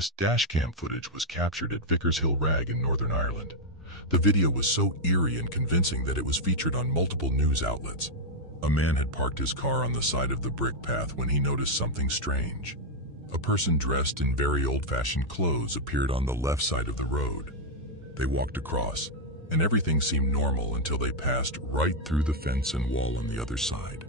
This dashcam footage was captured at Vickers Hill Rag in Northern Ireland. The video was so eerie and convincing that it was featured on multiple news outlets. A man had parked his car on the side of the brick path when he noticed something strange. A person dressed in very old-fashioned clothes appeared on the left side of the road. They walked across, and everything seemed normal until they passed right through the fence and wall on the other side.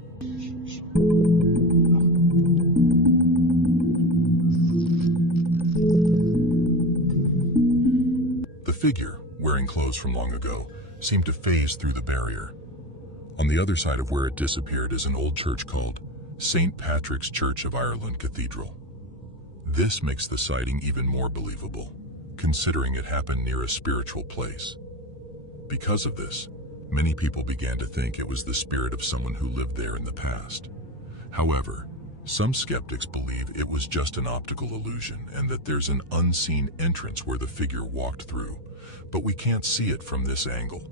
The figure, wearing clothes from long ago, seemed to phase through the barrier. On the other side of where it disappeared is an old church called St. Patrick's Church of Ireland Cathedral. This makes the sighting even more believable, considering it happened near a spiritual place. Because of this, many people began to think it was the spirit of someone who lived there in the past. However, some skeptics believe it was just an optical illusion and that there's an unseen entrance where the figure walked through, but we can't see it from this angle.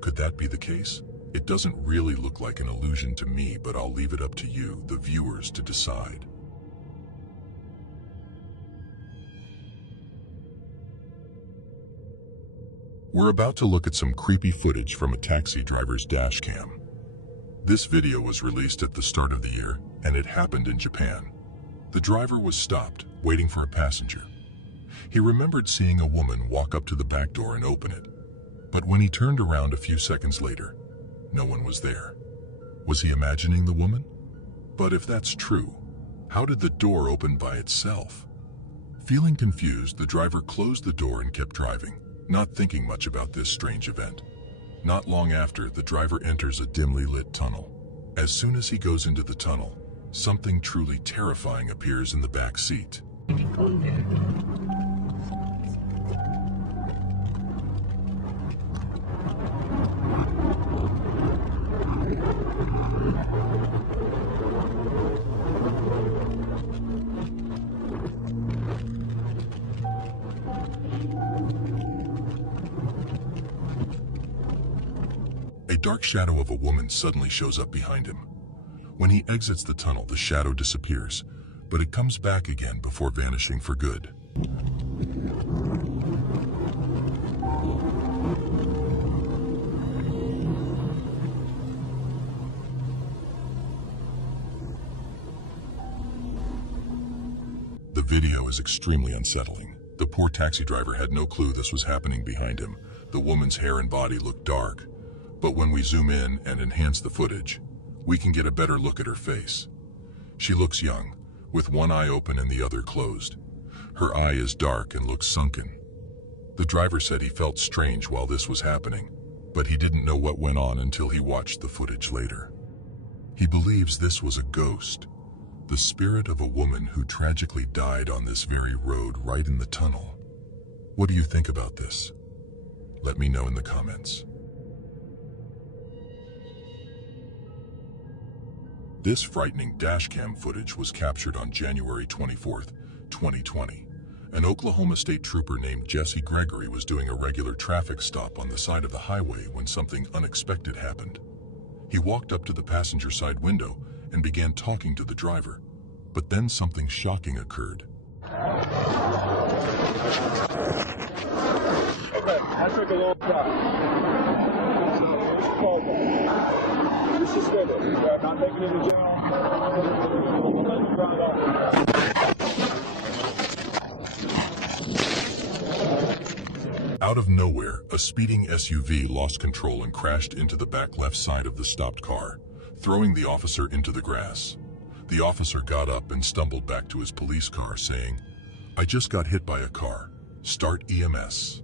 Could that be the case? It doesn't really look like an illusion to me, but I'll leave it up to you, the viewers, to decide. We're about to look at some creepy footage from a taxi driver's dashcam. This video was released at the start of the year, and it happened in Japan. The driver was stopped, waiting for a passenger. He remembered seeing a woman walk up to the back door and open it. But when he turned around a few seconds later, no one was there. Was he imagining the woman? But if that's true, how did the door open by itself? Feeling confused, the driver closed the door and kept driving, not thinking much about this strange event. Not long after, the driver enters a dimly lit tunnel. As soon as he goes into the tunnel, something truly terrifying appears in the back seat. A dark shadow of a woman suddenly shows up behind him. When he exits the tunnel, the shadow disappears, but it comes back again before vanishing for good. The video is extremely unsettling. The poor taxi driver had no clue this was happening behind him. The woman's hair and body look dark, but when we zoom in and enhance the footage, we can get a better look at her face. She looks young, with one eye open and the other closed. Her eye is dark and looks sunken. The driver said he felt strange while this was happening, but he didn't know what went on until he watched the footage later. He believes this was a ghost, the spirit of a woman who tragically died on this very road right in the tunnel. What do you think about this? Let me know in the comments. This frightening dashcam footage was captured on January 24th, 2020. An Oklahoma State trooper named Jesse Gregory was doing a regular traffic stop on the side of the highway when something unexpected happened. He walked up to the passenger side window and began talking to the driver, but then something shocking occurred. Okay, I took a long time. So, this is good. I'm not taking it to jail. Out of nowhere, a speeding SUV lost control and crashed into the back left side of the stopped car, throwing the officer into the grass. The officer got up and stumbled back to his police car saying, "I just got hit by a car. Start EMS."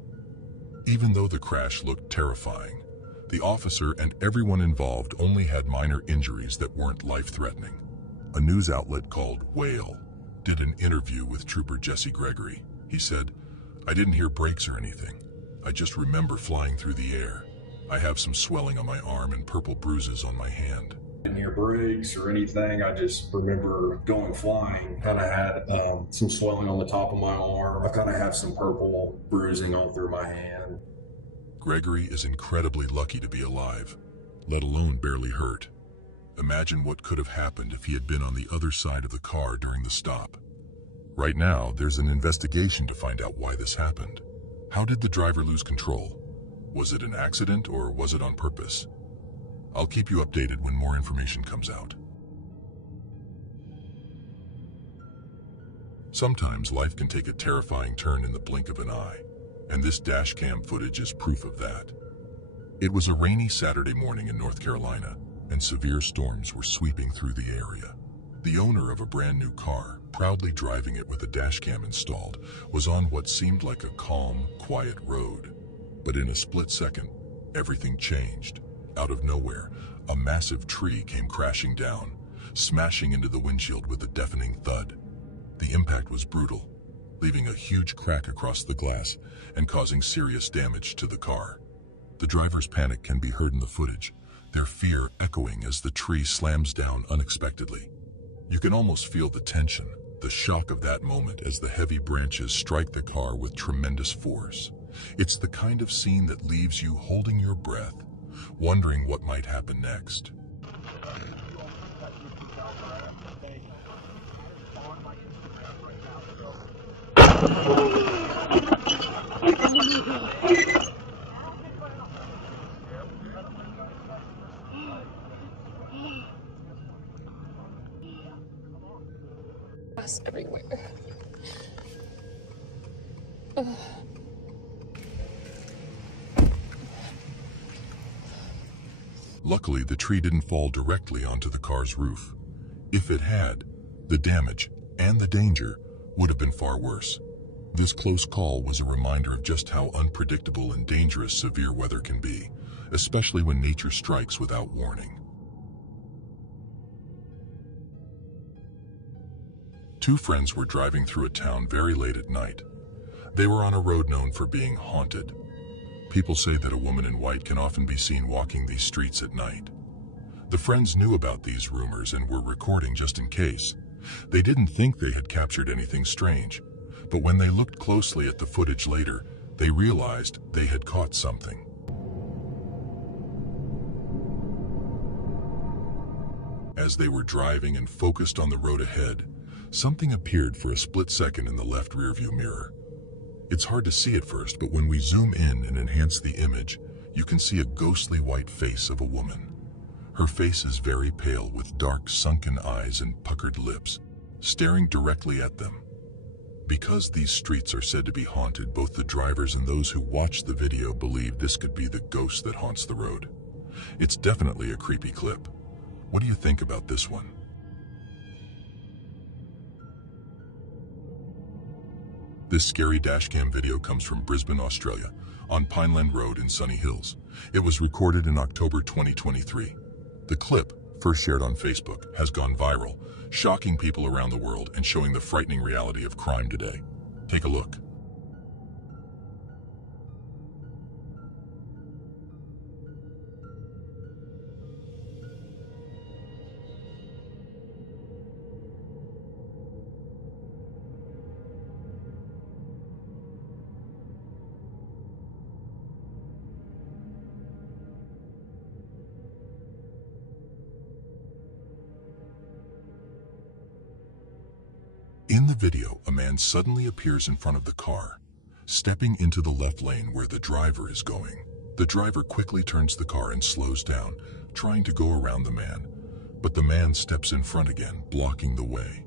Even though the crash looked terrifying, the officer and everyone involved only had minor injuries that weren't life-threatening. A news outlet called Whale did an interview with Trooper Jesse Gregory. He said, "I didn't hear brakes or anything. I just remember flying through the air. I have some swelling on my arm and purple bruises on my hand." Didn't hear brakes or anything. I just remember going flying. Kind of had some swelling on the top of my arm. I kind of have some purple bruising all through my hand. Gregory is incredibly lucky to be alive, let alone barely hurt. Imagine what could have happened if he had been on the other side of the car during the stop. Right now, there's an investigation to find out why this happened. How did the driver lose control? Was it an accident or was it on purpose? I'll keep you updated when more information comes out. Sometimes life can take a terrifying turn in the blink of an eye, and this dashcam footage is proof of that. It was a rainy Saturday morning in North Carolina, and severe storms were sweeping through the area. The owner of a brand new car, proudly driving it with a dashcam installed, was on what seemed like a calm, quiet road. But in a split second, everything changed. Out of nowhere, a massive tree came crashing down, smashing into the windshield with a deafening thud. The impact was brutal, leaving a huge crack across the glass and causing serious damage to the car. The driver's panic can be heard in the footage, their fear echoing as the tree slams down unexpectedly. You can almost feel the tension, the shock of that moment as the heavy branches strike the car with tremendous force. It's the kind of scene that leaves you holding your breath, wondering what might happen next. Glass everywhere. Luckily, the tree didn't fall directly onto the car's roof. If it had, the damage and the danger would have been far worse. This close call was a reminder of just how unpredictable and dangerous severe weather can be, especially when nature strikes without warning. Two friends were driving through a town very late at night. They were on a road known for being haunted. People say that a woman in white can often be seen walking these streets at night. The friends knew about these rumors and were recording just in case. They didn't think they had captured anything strange, but when they looked closely at the footage later, they realized they had caught something. As they were driving and focused on the road ahead, something appeared for a split second in the left rearview mirror. It's hard to see at first, but when we zoom in and enhance the image, you can see a ghostly white face of a woman. Her face is very pale with dark sunken eyes and puckered lips, staring directly at them. Because these streets are said to be haunted, both the drivers and those who watched the video believe this could be the ghost that haunts the road. It's definitely a creepy clip. What do you think about this one? This scary dashcam video comes from Brisbane, Australia, on Pineland Road in Sunny Hills. It was recorded in October 2023. The clip, first shared on Facebook, has gone viral, shocking people around the world and showing the frightening reality of crime today. Take a look. In the video, a man suddenly appears in front of the car, stepping into the left lane where the driver is going. The driver quickly turns the car and slows down, trying to go around the man, but the man steps in front again, blocking the way.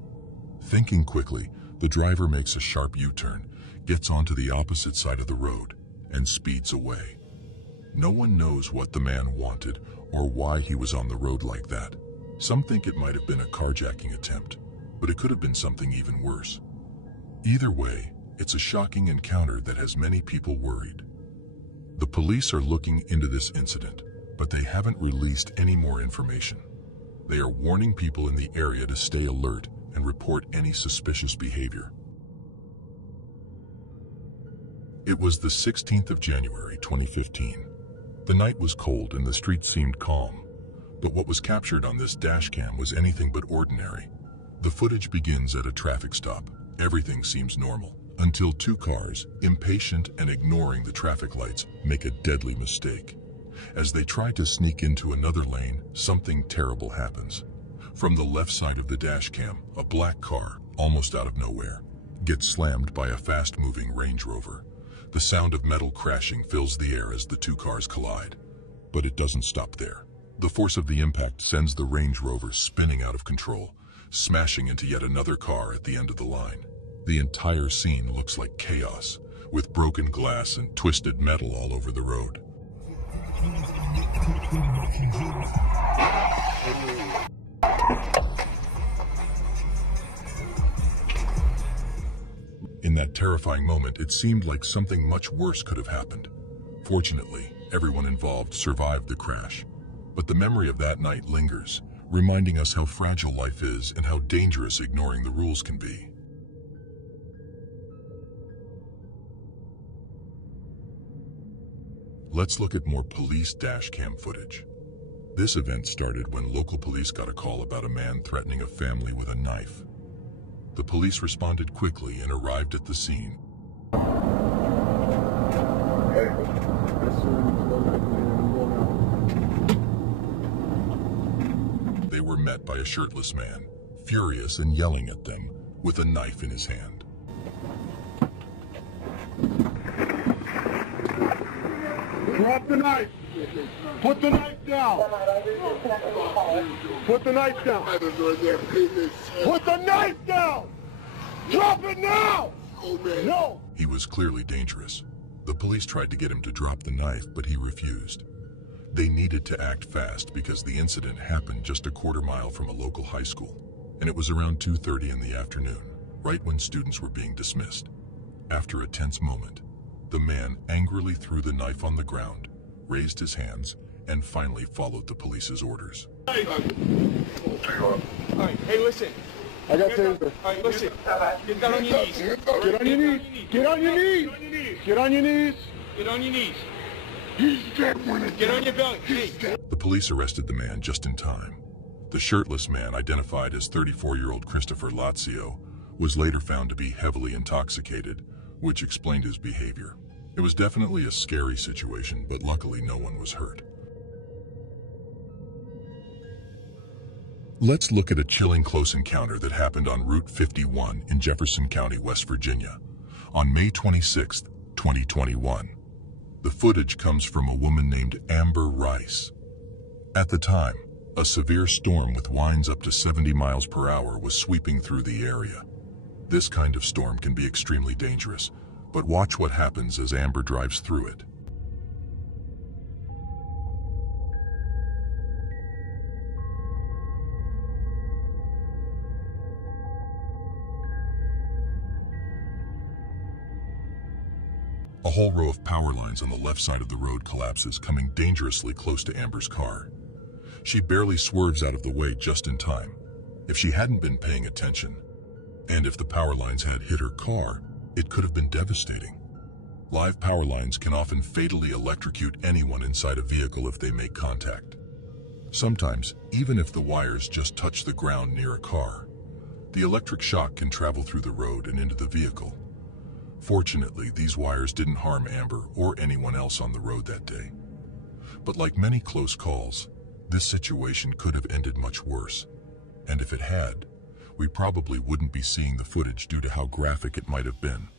Thinking quickly, the driver makes a sharp U-turn, gets onto the opposite side of the road, and speeds away. No one knows what the man wanted or why he was on the road like that. Some think it might have been a carjacking attempt, but it could have been something even worse. Either way, it's a shocking encounter that has many people worried. The police are looking into this incident, but they haven't released any more information. They are warning people in the area to stay alert and report any suspicious behavior. It was the 16th of January, 2015. The night was cold and the street seemed calm, but what was captured on this dashcam was anything but ordinary. The footage begins at a traffic stop. Everything seems normal, until two cars, impatient and ignoring the traffic lights, make a deadly mistake. As they try to sneak into another lane, something terrible happens. From the left side of the dashcam, a black car, almost out of nowhere, gets slammed by a fast-moving Range Rover. The sound of metal crashing fills the air as the two cars collide. But it doesn't stop there. The force of the impact sends the Range Rover spinning out of control, smashing into yet another car at the end of the line. The entire scene looks like chaos, with broken glass and twisted metal all over the road. In that terrifying moment, it seemed like something much worse could have happened. Fortunately, everyone involved survived the crash. But the memory of that night lingers, reminding us how fragile life is and how dangerous ignoring the rules can be. Let's look at more police dashcam footage. This event started when local police got a call about a man threatening a family with a knife. The police responded quickly and arrived at the scene. They were met by a shirtless man, furious and yelling at them, with a knife in his hand. Drop the knife! Put the knife down! Put the knife down! Put the knife down! Drop it now! No! He was clearly dangerous. The police tried to get him to drop the knife, but he refused. They needed to act fast because the incident happened just a quarter-mile from a local high school, and it was around 2:30 in the afternoon, right when students were being dismissed. After a tense moment, the man angrily threw the knife on the ground, raised his hands, and finally followed the police's orders. Hey, listen. I got taser. Alright, listen. Get down on your knees. Get on your knees. Get on your knees. Get on your knees. Get on your knees. Get on your belly. Hey. The police arrested the man just in time. The shirtless man, identified as 34-year-old Christopher Lazio, was later found to be heavily intoxicated, which explained his behavior. It was definitely a scary situation, but luckily no one was hurt. Let's look at a chilling close encounter that happened on Route 51 in Jefferson County, West Virginia, on May 26, 2021. The footage comes from a woman named Amber Rice. At the time, a severe storm with winds up to 70 miles per hour was sweeping through the area. This kind of storm can be extremely dangerous, but watch what happens as Amber drives through it. A whole row of power lines on the left side of the road collapses, coming dangerously close to Amber's car. She barely swerves out of the way just in time. If she hadn't been paying attention, and if the power lines had hit her car, it could have been devastating. Live power lines can often fatally electrocute anyone inside a vehicle if they make contact. Sometimes, even if the wires just touch the ground near a car, the electric shock can travel through the road and into the vehicle. Fortunately, these wires didn't harm Amber or anyone else on the road that day. But like many close calls, this situation could have ended much worse. And if it had, we probably wouldn't be seeing the footage due to how graphic it might have been.